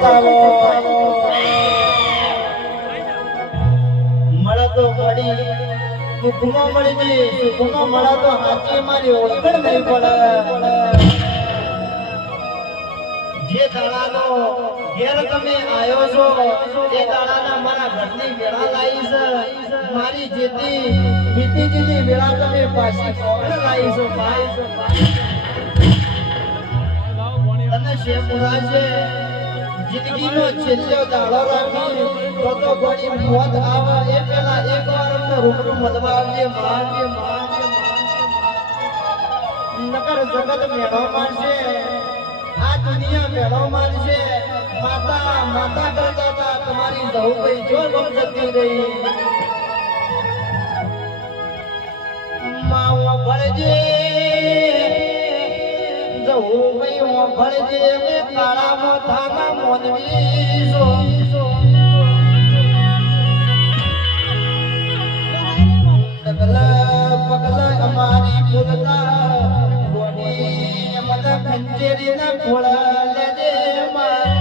ચાલો મળે તો ઘડી સુખમાં મળી જઈ સુખમાં મળે તો હાચી મારી ઓળખણ નહીં પડે જે દાડાનો ઘેર તમે આયો છો એ દાડાના મારા ઘરની વેળા લાવી છે મારી જેતી મીતીજીની વેળા તમે પાછી કોણ લાવી છો ભાઈ તને શેપુરા છે જિંદગીનો છેલ્લો દાડો રાખી તો ઘડી મોત આવે એ પેલા એકવાર અમને રૂબરૂ મળવા આવજે મારજે નકર જગત મેળો મારશે આ દુનિયા મેળો મારશે માતા માતા કરતા હતા તમારી જહુ ભાઈ જો ગમ જતી રહી માવો ભળજે જહુ ભાઈ ઓ ભળજે મે કાળા મોથાના મોનવી જો પગલા અમારી ભૂલતા ગોની મત ખંજેરી ના ખોળા લેજે માં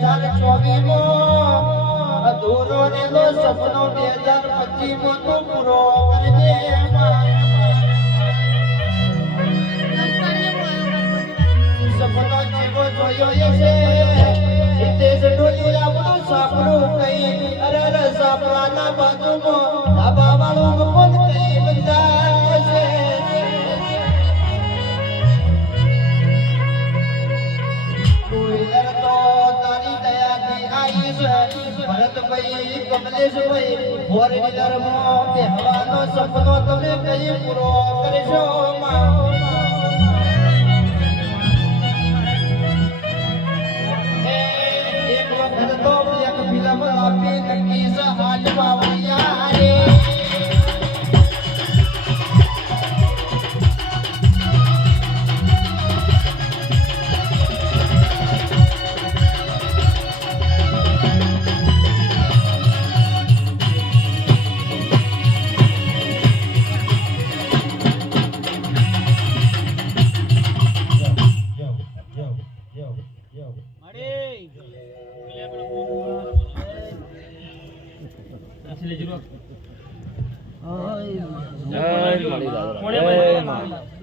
2024 માં અધૂરો રેલો સપનો 2025 માં તો પૂરો કરજે માં સપનો જીવો જોયો છે સિદ્ધેશ ડોલી આપણું સાપડું કઈ અરે સાપડાના બાજુમાં ધાબા વાળું મકોન કઈ બંધાય છે કોઈ તો તારી દયાથી આવી છે ભરતભાઈ કમલેશભાઈ ફોર વ્હીલરમાં બેહવાનો સપનો તમે કઈ પૂરો કરશો માં આપી નક્કી છે હાલ બાવળિયા રે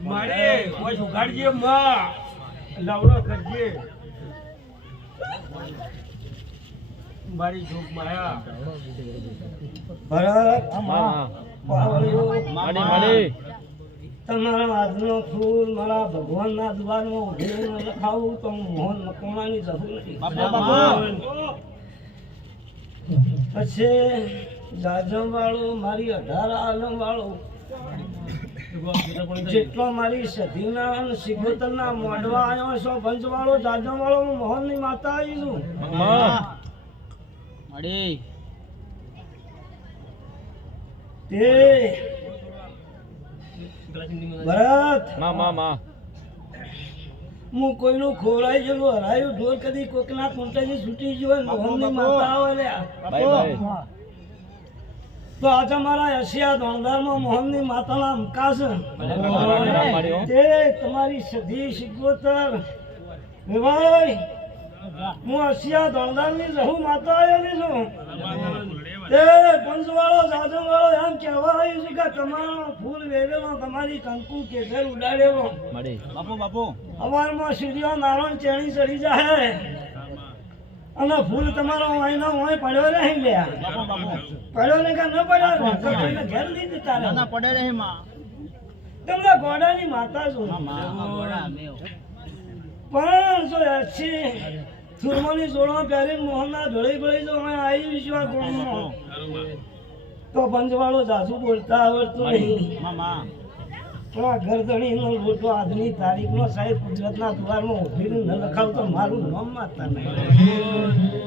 મારે કોઈ સુખાડજે માં લાવડો કરજે મારી જોક માયા તમારા આજનો ફૂલ મારા ભગવાનના દ્વારમાં ઉઘેરીને લખાવું તો મોહન મકોણાની જરૂર નથી પછી જાજમ વાળો મારી 18 આલમ વાળો જેટલો મારી સધીના અને સિગોતરના મોઢવા આવ્યો છો ભંજ વાળો જાજમ વાળો હું મોહનની માતા આવી છું તે ભરત હું કોઈનું ખોરાઈ ગયેલું હરાયું ઢોર કદી કોકના કોંટાજી છૂટી ગયો મોહનની માતા આવે તો આજે મારા એશિયા દોણદારમાં મોહનની માતાના અમકાશ તે તમારી સધી સિગોતર ભાઈ હું એશિયા દોણદારની રહું માતા આવેલી છું તે પંચવાળો જાજમવાળો એમ કહેવા આવ્યું છે કે તમારો ફૂલ વેરેલો તમારી કંકુ કેસર ઉડાડેલો બાપુ અમારમાં સૂર્ય નારાયણ ચેણી ચડી જાય અને ફૂલ તમારો વાયનો હોય પડ્યો રહી લ્યા પડ્યો ને કે ન પડ્યો તો કોઈને ઘેર નહીં દીધા ના પડે રહી માં તમને ગોડાની માતા છું પણ જો એછી સુરમાની જોડો પહેરી મોહનના ઢોળી ભળી જો અમે આવી વિશ્વા ગોળમાં તો પંચવાળો જાજુ બોલતા આવડતું નહીં પણ આ ગરદણીનો લોટો આજની તારીખનો સાહેબ ગુજરાતના દ્વારમાં ઉભીને ન લખાવતો મારું નામ માતા નહીં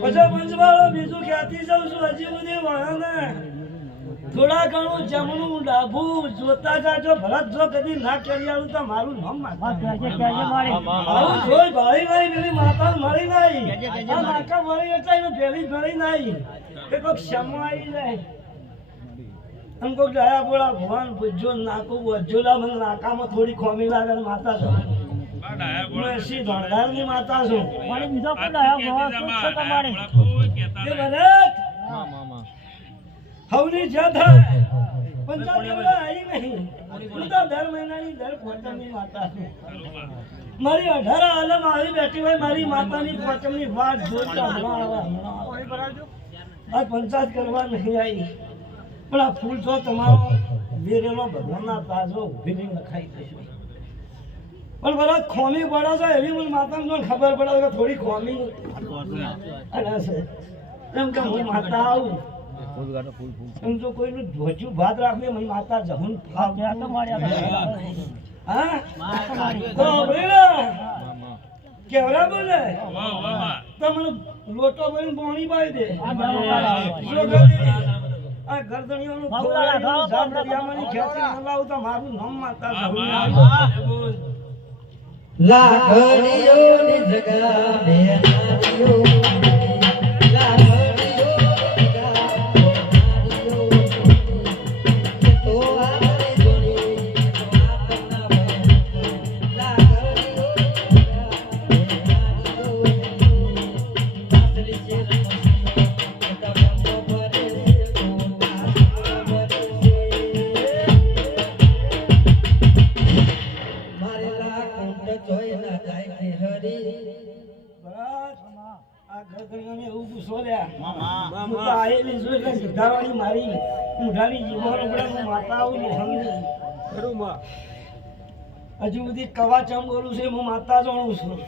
પછી પંચવાળો બીજું ક્યાંથી જાઉં છું હજી સુધી વળાને થોડા ઘણું જમણું ડાભું જોતા જાજો ભરત જો કદી ના કેરિયાળું તો મારું નામ માતા આવું જોઈ ભાળી નહીં પેલી માતા મળી નહીં આ નાકા મળી એટલે એનું પેલી ભળી નહીં કે કોઈ ક્ષમા આવી જાય એમ કોઈ ડાયા બોળા ભગવાન પૂછજો નાખું વજોલા મને નાકામાં થોડી ખોમી લાગે ને માતા છું હું એસી ધોળદારની માતા છું બીજો કોઈ ડાયા ભગવાન તમારે એ ભરત હવની જે થાય પંચાયત આવી નહીં હું તો દર મહિનાની દર પોચમની માતા છું મારી 18 આલમ આવી બેઠી હોય મારી માતાની પોચમની વાત જોતા આ પંચાયત કરવા નહીં આવી પણ આ ફૂલ છો તમારો વેરેલો ભગવાનના તાજો ઉભી લખાઈ દેશો પણ બરાબર ખોમી પડે છે એવી મને માતાને જો ખબર પડે કે થોડી ખોમી અને છે એમ કે હું માતા આવું એમ જો કોઈનું ધ્વજું ભાત રાખે મને માતા જહુન હા કેવડા બોલે તો મને લોટો ભરીને પાણી પાઈ દે આ ગરદણીઓનું જાત દરિયામાંની ખેતી ન લાવું તો મારું નામ માતા લાખડીઓની જગા બે નારીઓ હજુ બધી કવા ચમ બોલું છે હું માતા જાણું છું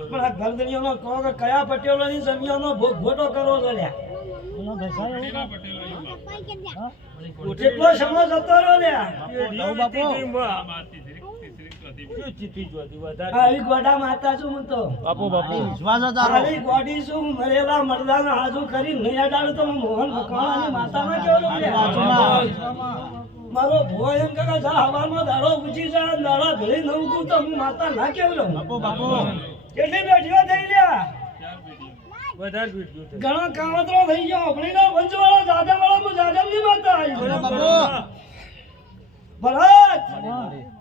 પણ આ ગરદણીઓનો કહો કે કયા પટેલોની જમીનનો ભોગવટો કરો છો કેટલો સમય જતો રહ્યો લ્યા આવી ગોડા માતા છું હું તો આવી ગોડી છું મરેલા મરદાનો હાજુ કરી નહીં અડાડું તો હું મોહન ભગવાનની માતામાં કેવો મારો ભોય એમ કે હવામાં દાડો પૂછી જાય દાડા ભેળી ન ઉગું તો હું માતા ના કેવડો કેટલી બેઠીઓ થઈ લ્યા ઘણા કાવતરો થઈ ગયો આપણી પંચવાળા જાદવવાળા હું જાદવની માતા આવી ભરત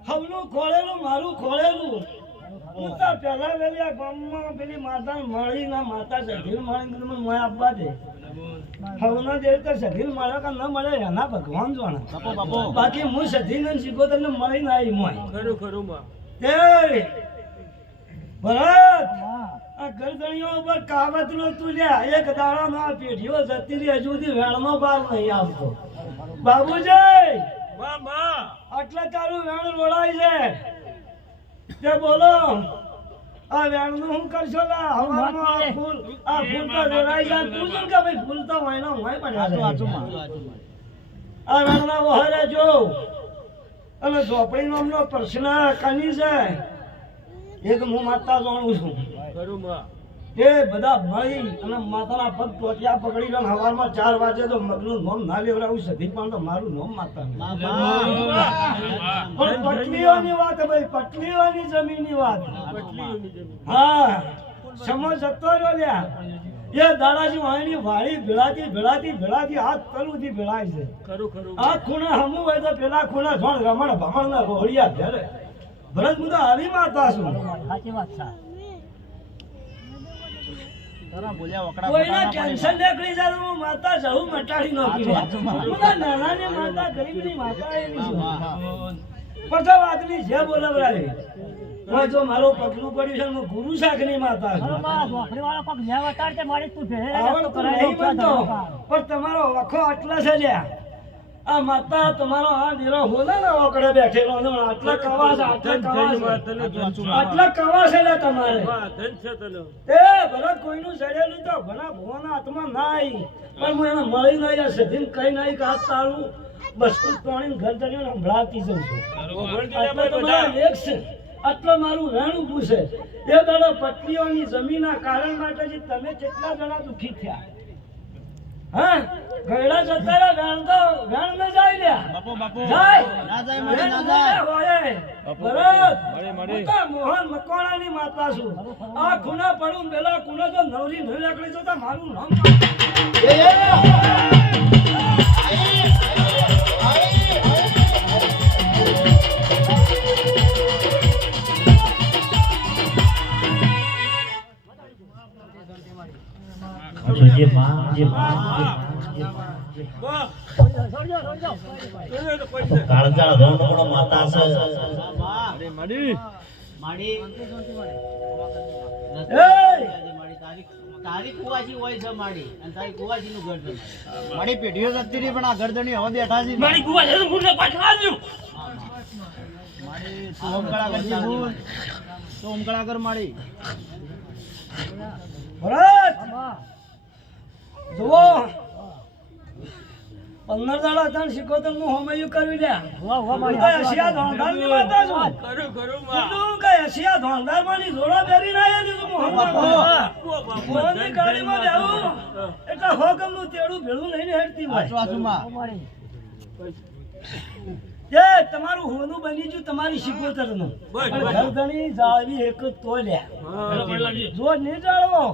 હવનું ખોળેલું મારું ખોળેલું હું તો પેલા વેલી ગામમાં પેલી માતા મળી ના માતા સધીર મળી મને મોય આપવા દે હવના દેવ તો સધીર મળે કે ન મળે એના ભગવાન જાણે બાકી હું સધીર ને શીખો તમને મળી ના આવી મોય ખરું ભરત આ ગરદણીઓ ઉપર કાવતરો તુલ્યા એક દાડામાં પેઢીઓ જતી રહી હજુ સુધી વેણમાં બાર નહીં આવતો બાબુજી આટલા તારું વેણ રોડાય છે તે બોલો આ વેણ નું શું કરશો લા હવામાં આ ફૂલ તો રોડાઈ જાય તું શું કે ભાઈ ફૂલ તો હોય ને હોય પડ્યા આ વેણ ના વહરે જો અને ઝોપડી નામનો પ્રશ્ન કની છે એક હું માતા જાણું છું એ બધા મળી અને માતાના પગ ટોટિયા પકડી લો હવારમાં 4 વાગે તો મગનું નોમ ના લેવરાવું સધી પણ તો મારું નોમ માતા પણ પટલીઓની વાત ભાઈ પટલીઓની જમીનની વાત હા સમજ જતો રહ્યો લ્યા એ દાડાજી વાણી વાળી ભેળાતી હાથ તલુથી ભેળાય છે આ ખૂણા હમું હોય તો પેલા ખૂણા જોણ રમણ ભમણ ના રોહડિયા ભેરે ભરત હું તો આવી માતા છું સાચી વાત છે કોઈના ટેન્શન નીકળી જાય હું માતા જવું મટાડી નાખી નાનાની માતા ગરીબની માતા એવી છે પણ આદમી જે બોલાવરાય હું જો મારો પગલું પડ્યું છે હું ગુરુ શાખની માતા છું પણ તમારો વખો આટલા છે લ્યા આ માતા તમારો આ દીરો બોલે ને ઓકડે બેઠેલો આટલા કવા છે આટલા કવા છે લે તમારે એ ભરત કોઈનું સડેલું તો ભણા ભોના હાથમાં ના આવી પણ હું એને મળી નહીં સધીને કઈ નહીં કે હાથ તારું બસ પાણી ઘર તરીને સંભળાવતી જઉં છું આટલો તમારો લેખ છે આટલો મારું વેણ ઊભું છે એ દાડો પટલીઓની જમીનના કારણ માટે તમે કેટલા જણા દુઃખી થયા હા ગયડા જતા રે વેણ ન જાય લ્યા મોહન મકવાણાની માતા છું આ ખૂણા પડું પેલા ખૂણા જો નવરી ન નીકળી જતા મારું નામ જે માં જે માં કાળજાળ ધોંડો માતા છે તારી કુવાસી હોય છે માડી અને તારી કુવાસી નું ગરદન માડી પેઢીઓ જતી રહી પણ આ ગરદની હવે બેઠા છે માડી કુવાસી નું મુંડે પાછા આવ્યું માડી તું ઓમકળા કર બોલ તું ઓમકળા કર માડી ભરત જુઓ 15 દાડા તણ શીખોતર નું હોમયું કરી લ્યા કઈ હશિયા ધોંધાર ની માતા છું તું કઈ હશિયા ધોંધાર માની જોડા બેરી ના આયા તું મોહનની ગાડીમાં જાઉં એટલે હોકમ નું તેડું ભેળું લઈને હેડતી હોય એ તમારું હોનું બની ગયું તમારી શીખોતર નું ગરદણી જાળવી એક જ તો લ્યા જો નહીં જાળવો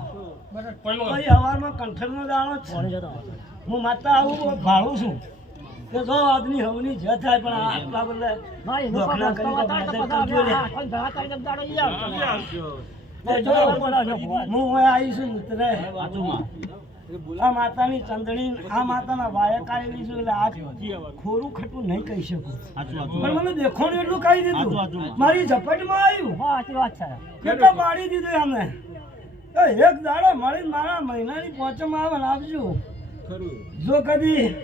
પછી હવારમાં કંઠર નો દાણો જ હું માતા આવું ભાડું છું કે જો આદમી હવની જ થાય પણ આટલા બદલે દોખના કરી તો મદદ કરજો લે હું આવી છું મિત્ર આ માતાની ચંદણી આ માતાના વાયક આવેલી છું એટલે આજ ખોરું ખટું નહીં કહી શકું પણ મને દેખોણ એટલું કહી દીધું મારી ઝપટમાં આવ્યું કેટલા પાડી દીધું અમને એક દાડો મળી મારા મહિનાની પોચમાં આવે આપજો જો કદી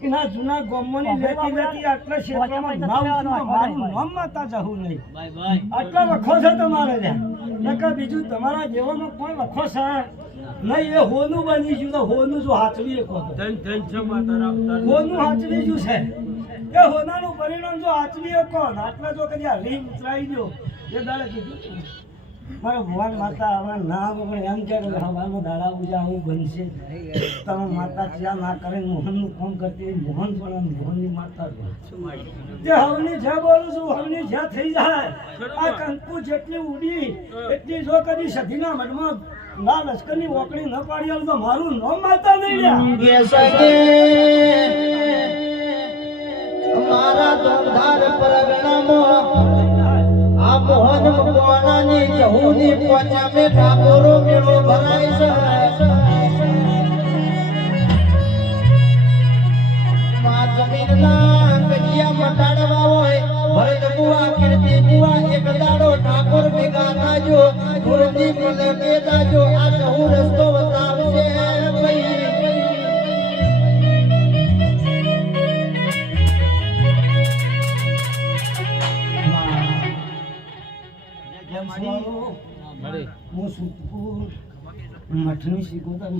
એના જૂના ગોમોની લેતી લેતી આટલા ક્ષેત્રમાં મારું નામ માતા જવું નહીં આટલા વખો છે તમારે ત્યાં બીજું તમારા જેવાનો કોઈ વખો છે નહીં એ હોનું બની ગયું તો હોનું જો હાચવી શકો હોનું હાચવી ગયું છે એ હોનાનું પરિણામ જો હાચવી શકો આટલા જો કદી હલી ઉતરાઈ ગયો એ દાડે કીધું મારા ભગવાન માતા હવે ના પણ એમ કે હવાનો દાડા ઉજા હું બનશે તમે માતા ક્યાં ના કરે મોહનનું કામ કરતી મોહન પણ મોહનની માતા જે હવની જે બોલું છું હવની જે થઈ જાય આ કંકુ જેટલી ઉડી એટલી જો કદી સધીના મનમાં ના લશ્કરની ઓકડી ન પાડી આવે તો મારું નામ માતા નહીં મારા દોધાર પરગણામાં આ મોહન ભગવાનની જહુની પોચામે ઠાકોરો મેળો ભરાય છે માં જમીનના કડિયા મટાડવા હોય ભરત બુઆ કીર્તિ બુઆ એક દાડો ઠાકોર ભેગા થાજો ગુરદી મને બેતાજો આ જહુ રસ્તો બતાવશે ભાઈ હું સુખપુર મઠની શીખોતર